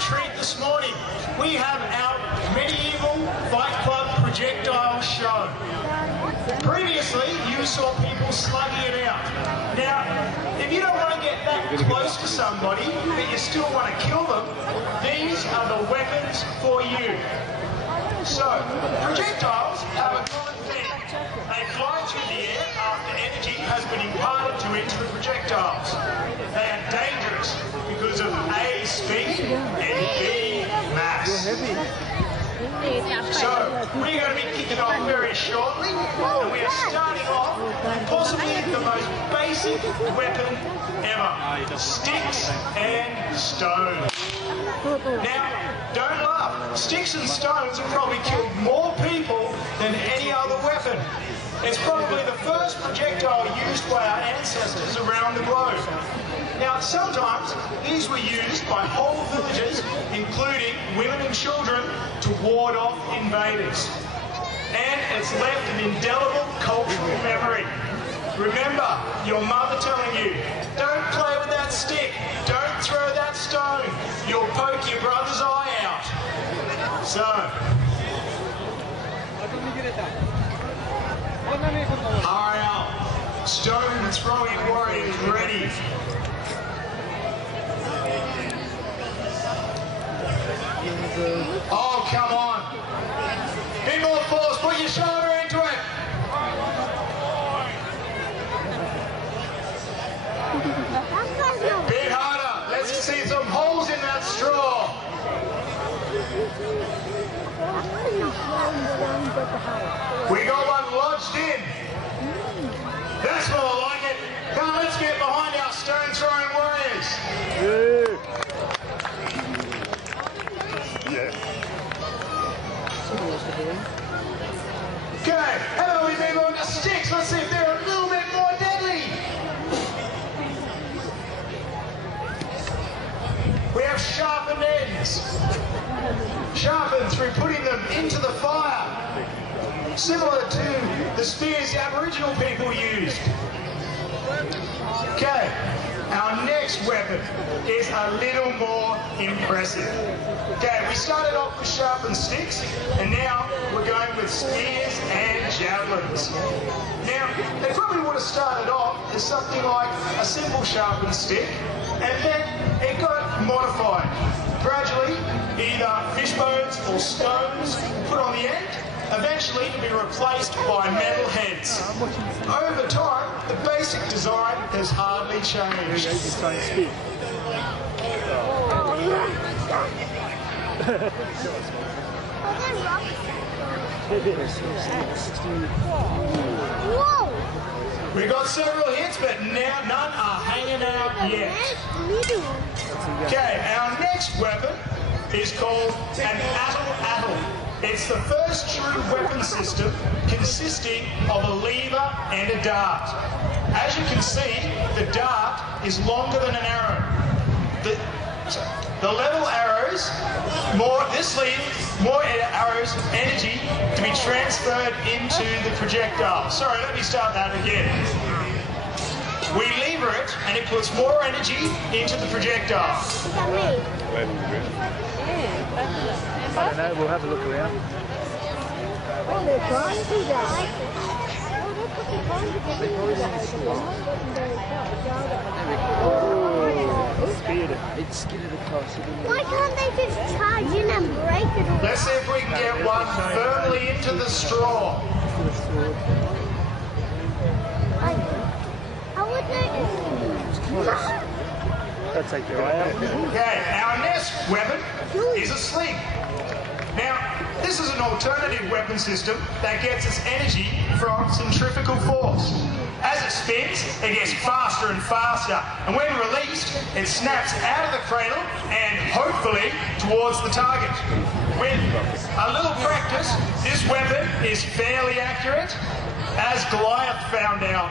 treat this morning. We have our medieval Fight Club projectile show. Previously, you saw people slugging it out. Now, if you don't want to get that close to somebody, but you still want to kill them, these are the weapons for you. So, projectiles have a common thing. They fly through the air after energy has been imparted to into the projectiles. They are dangerous because of A, speed, and B, mass. So, we're going to be kicking off very shortly, and we are starting off with possibly the most basic weapon ever, sticks and stones. Now, don't laugh. Sticks and stones have probably killed more people than any other weapon. It's probably the first projectile used by our ancestors around the globe. Now, sometimes these were used by whole villages, including women and children, to ward off invaders. And it's left an indelible cultural memory. Remember your mother telling you, don't play with that stick, don't throw that stone, you'll poke your brother's eye out. So, hurry up, stone throwing warriors ready. Oh, come on. Bit more force, put your shoulder into it. Bit harder. Let's see some holes in that straw. We got one lodged in. That's more like it. Come, let's get behind our stone throwing warriors. Okay, hello, we move on to sticks. Let's see if they're a little bit more deadly. We have sharpened ends. Sharpened through putting them into the fire. Similar to the spears the Aboriginal people used. Okay, our next weapon is a little more impressive. Okay, we started off with sharpened sticks, and now we're going with spears and javelins. Now, they probably would have started off as something like a simple sharpened stick, and then it got modified. Gradually, either fish bones or stones put on the end, eventually to be replaced by metal heads. Over time, the basic design has hardly changed. We got several hits, but now none are hanging out yet. Okay, our next weapon is called an attle-attle. It's the first true weapon system consisting of a lever and a dart. As you can see, the dart is longer than an arrow. The level arrows, this leaves more arrows, energy to be transferred into the projectile. Sorry, let me start that again. We lever it and it puts more energy into the projectile. I don't know, we'll have a look around. Oh, they're trying to do that. It skidded across. Why can't they just charge in and break it? Let's see if we can get one firmly into the straw. How would they? That's take your eye out. Okay, our next weapon is a sling. Now, this is an alternative weapon system that gets its energy from centrifugal force. As it spins, it gets faster and faster, and when released, it snaps out of the cradle and hopefully towards the target. With a little practice, this weapon is fairly accurate, as Goliath found out.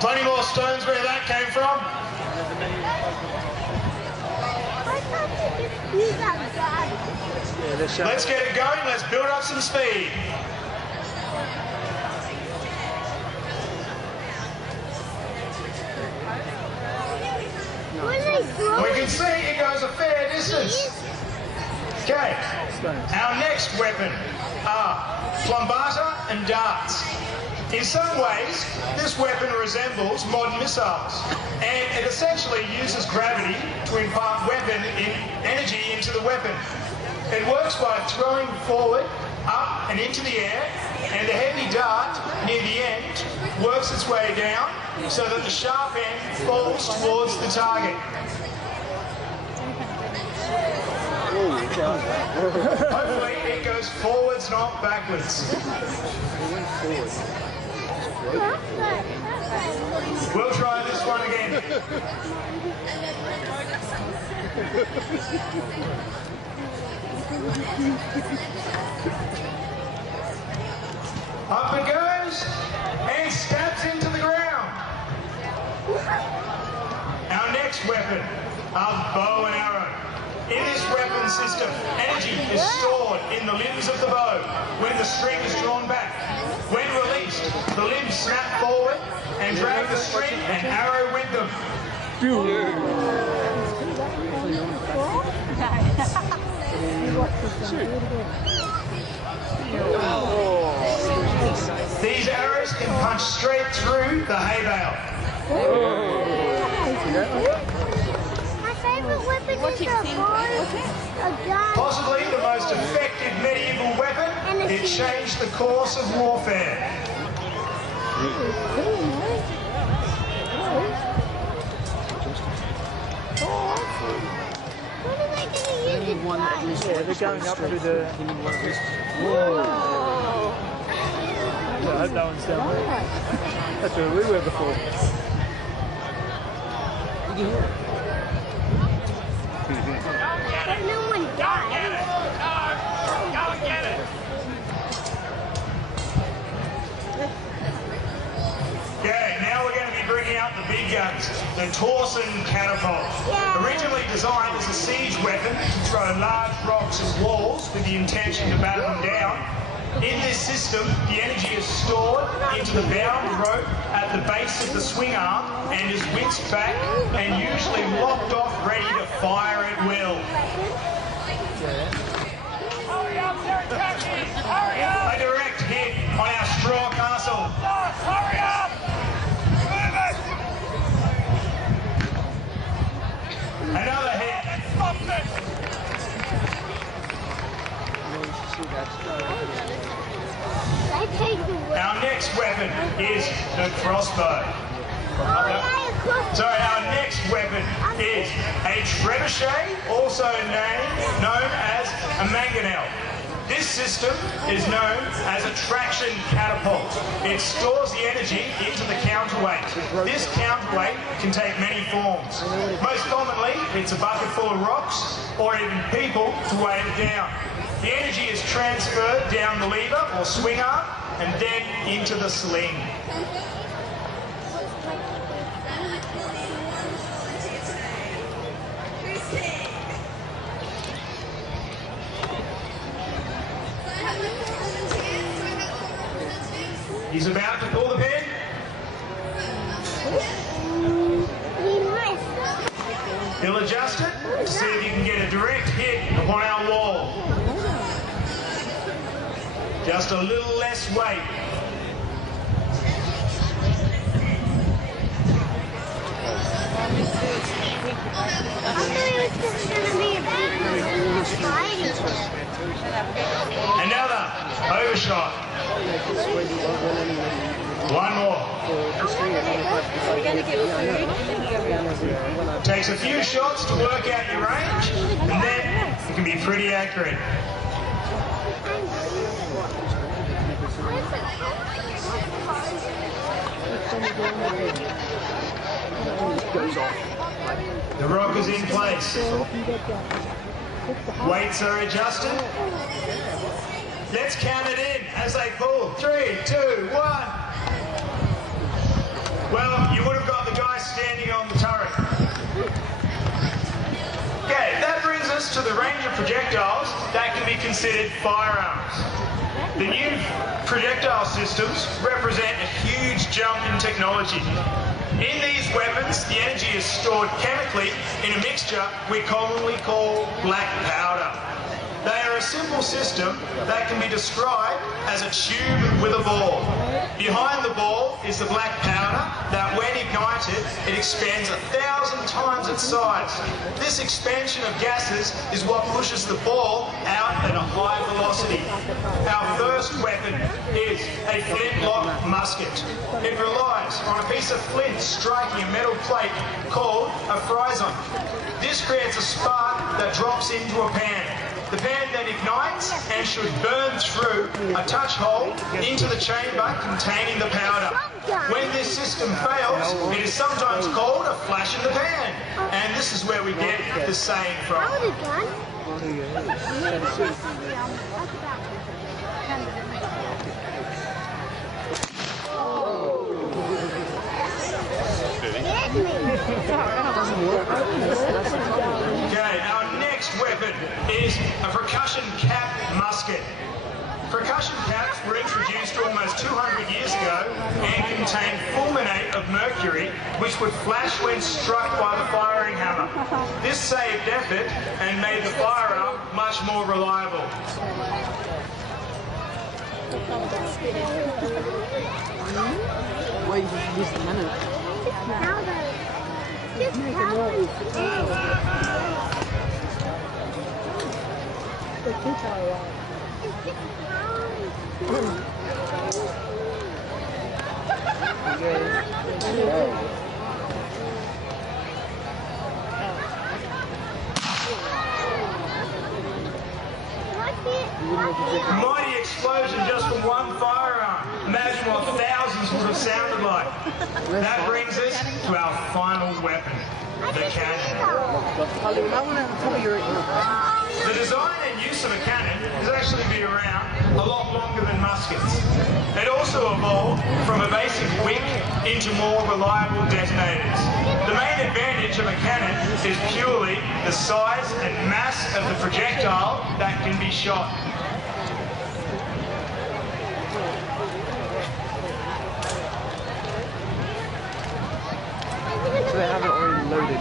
Plenty more stones where that came from. Let's get it going. Let's build up some speed. can see, it goes a fair distance. Okay, our next weapon are plumbata and darts. In some ways, this weapon resembles modern missiles, and it essentially uses gravity to impart energy into the weapon. It works by throwing forward, up and into the air, and the heavy dart near the end works its way down so that the sharp end falls towards the target. Hopefully it goes forwards, not backwards. We'll try this one again. Up it goes and stabs into the ground. Our next weapon are bow and arrow. In this weapon system, energy is stored in the limbs of the bow when the string is drawn back. When released, the limbs snap forward and drag the string and arrow with them. These arrows can punch straight through the hay bale. My favourite weapon is a bow, a gun. Possibly the most effective medieval weapon, it changed the course of warfare. What are they going to use it for? Yeah, they're going up to the... I hope that one's down there. That's where we were before. But no one died. Go and get it! Okay, now we're going to be bringing out the big guns, the Torsen catapult. Originally designed as a siege weapon to throw large rocks at walls with the intention to batter them down. In this system, the energy is stored into the bound rope at the base of the swing arm and is whisked back and usually locked off ready to fire at will. Hurry up, they're attacking! Hurry up! A direct hit on our straw castle. Hurry up! Move it! Another hit. Stop this! Our next weapon is the crossbow. Sorry, our next weapon is a trebuchet, also known as a mangonel. This system is known as a traction catapult. It stores the energy into the counterweight. This counterweight can take many forms. Most commonly, it's a bucket full of rocks or even people to weigh it down. The energy is transferred down the lever or swing arm and then into the sling. He's about to pull the pin. He'll adjust it to see if you can get a direct hit upon our wall. Just a little less weight. Another overshot. One more. Takes a few shots to work out your range, and then it can be pretty accurate. The rock is in place. Weights are adjusted. Let's count it in as they pull. 3, 2, 1. Well, you would have got the guy standing on the turret. Okay, that brings us to the range of projectiles that can be considered firearms. The new projectile systems represent a huge jump in technology. In these weapons, the energy is stored chemically in a mixture we commonly call black powder. They are a simple system that can be described as a tube with a ball. Behind the ball is the black powder that, when ignited, it expands 1,000 times its size. This expansion of gases is what pushes the ball out at a high velocity. Our first weapon is a flintlock musket. It relies on a piece of flint striking a metal plate called a frisson. This creates a spark that drops into a pan. The pan then ignites and should burn through a touch hole into the chamber containing the powder. When this system fails, it is sometimes called a flash in the pan. And this is where we get the saying from. Okay, our next weapon is a percussion cap musket. Percussion caps were introduced almost 200 years ago and contained fulminate of mercury, which would flash when struck by the firing hammer. This saved effort and made the firearm much more reliable. Wait, just a minute. Mighty explosion just from one firearm. Imagine what thousands would have sounded like. That brings us to our final weapon, the cannon. The design and use of a cannon has actually been around a lot longer than muskets. It also evolved from a basic wick into more reliable detonators. The main advantage of a cannon is purely the size and mass of the projectile that can be shot. So they have it already loaded.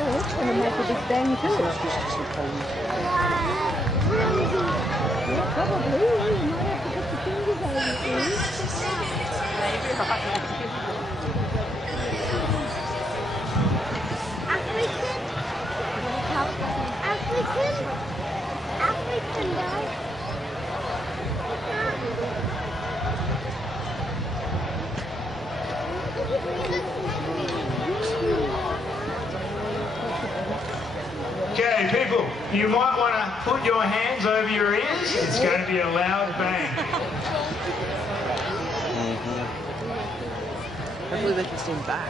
Oh, it's going to make a big bang too. It's just some cold. Yeah, probably. You might have to put the fingers over it. African guy. Okay, people, you might want to put your hands over your ears. It's going to be a loud bang. Hopefully they can stand back.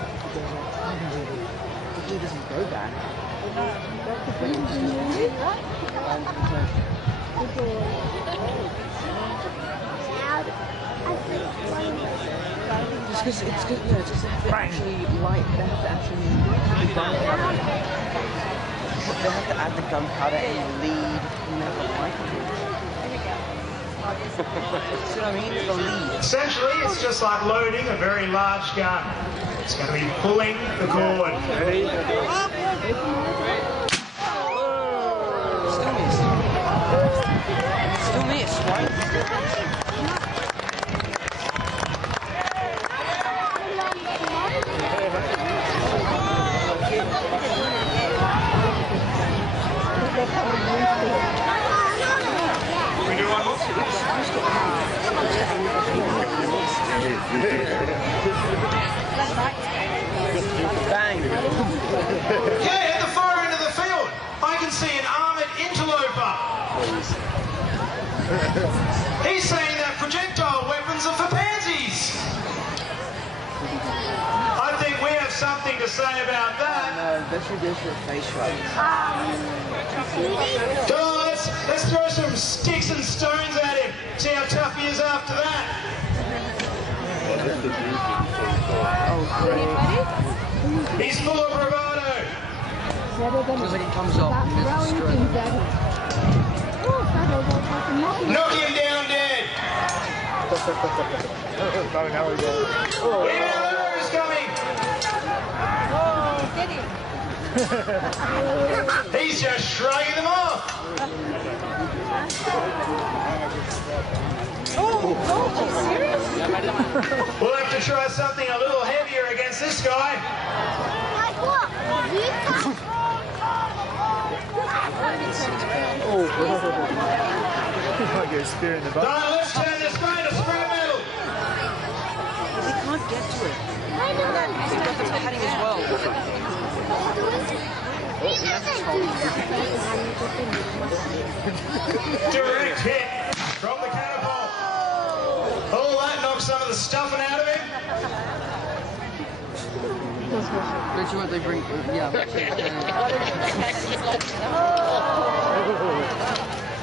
Hopefully it doesn't go back. Just because it's good, yeah, just have to actually light, they have to actually put the gunpowder. They have to add the gunpowder and lead, and then the light. See what I mean? The lead. Essentially, it's just like loading a very large gun. It's going to be pulling the cord. Ready? Still missed. Still missed, right? We do one more? Bang! Yeah, at the far end of the field, I can see an armoured interloper. He's saying that projectile weapons are for pansies. I think we have something to say about that. No, that's your face right. Come on, let's throw some sticks and stones at him. See how tough he is after that. Oh, great. He's full of bravado. Feels like it comes off. Knock him down dead. bow and arrow guy. Wheeler is coming. He's just shrugging them off. We'll have to try something a little heavier against this guy. Like what? Might get a spear in the butt. No, let's turn this guy to scrap metal. He can't get to it. He's got the padding as well. Direct hit from the catapult. Oh, that knocks some of the stuffing out of him. Don't you want they bring? Yeah.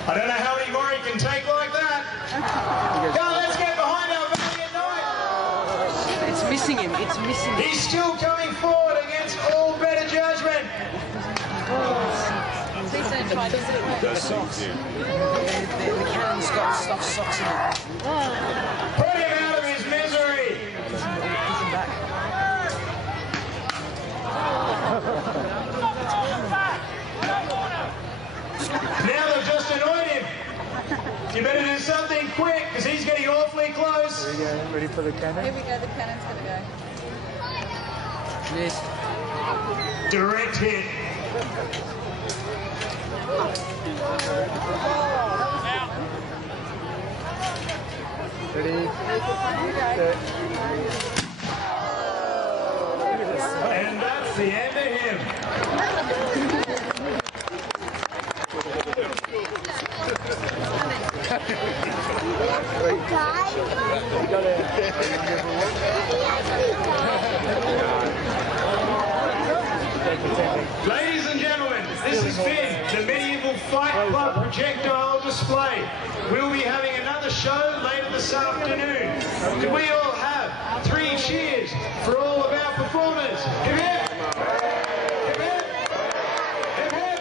I don't know how many more he can take like that. Now let's get behind our valiant knight. It's missing him. It's missing him. He's still coming forward against all better judgment. Those socks. The cannon's got stuff socks in it. Put him out of his misery. Push him back. Now they've just annoyed him. You better do something quick because he's getting awfully close. There we go. Ready for the cannon? Here we go, the cannon's going to go. Yes. Direct hit. Ready? Set. And that's the end of him. Ladies and gentlemen, this has been the Medieval Fight Club projectile display. We'll be having another show later this afternoon. Can we all have 3 cheers for all of our performers? Hip hip! Hip hip! Hip hip!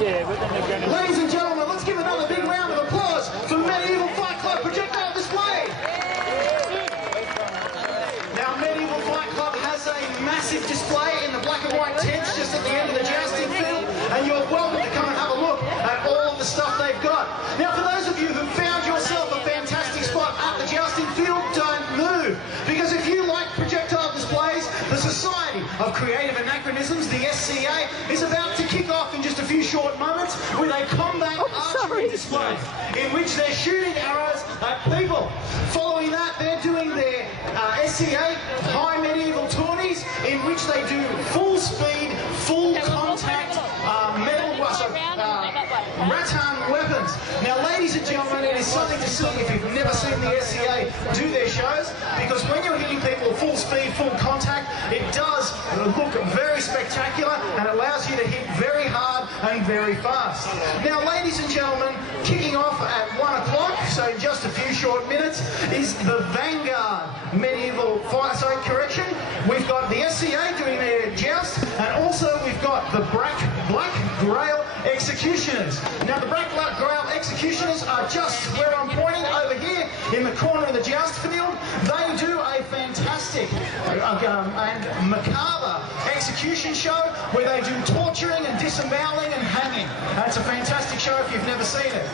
Yeah, but then they're going to... Ladies and gentlemen, let's give another big round of applause for the Medieval Fight Club projectile display. Now, Medieval Fight Club has a massive display in the black and white tents just at the end of the jousting field, and you're welcome to come and have a look at all of the stuff they've got. Now, for those of you who found yourself a fantastic spot at the jousting field, don't move, because if you like projectile displays, the Society of Creative Anachronisms, the SCA, is about to kick off in just a few short moments with a combat archery display in which they're shooting arrows at people. Following that, they're doing their SCA high medieval tourneys in which they do full speed, full contact rattan weapons. Now, ladies and gentlemen, it is something to see if you've never seen the SCA do their shows, because when you're hitting people full speed, full contact, it does look very spectacular and allows you to hit very hard and very fast. Now, ladies and gentlemen, kicking off at 1 o'clock, so in just a few short minutes, is the Vanguard Medieval Fight. So, correction, we've got the SCA doing their joust, and also we've got the Black Grail Executioners. Now, the Black Grail Executioners are just where I'm pointing over here in the corner of the joust field. They do a fantastic and macabre execution show where they do torturing and disemboweling and hanging. That's a fantastic show if you've never seen it.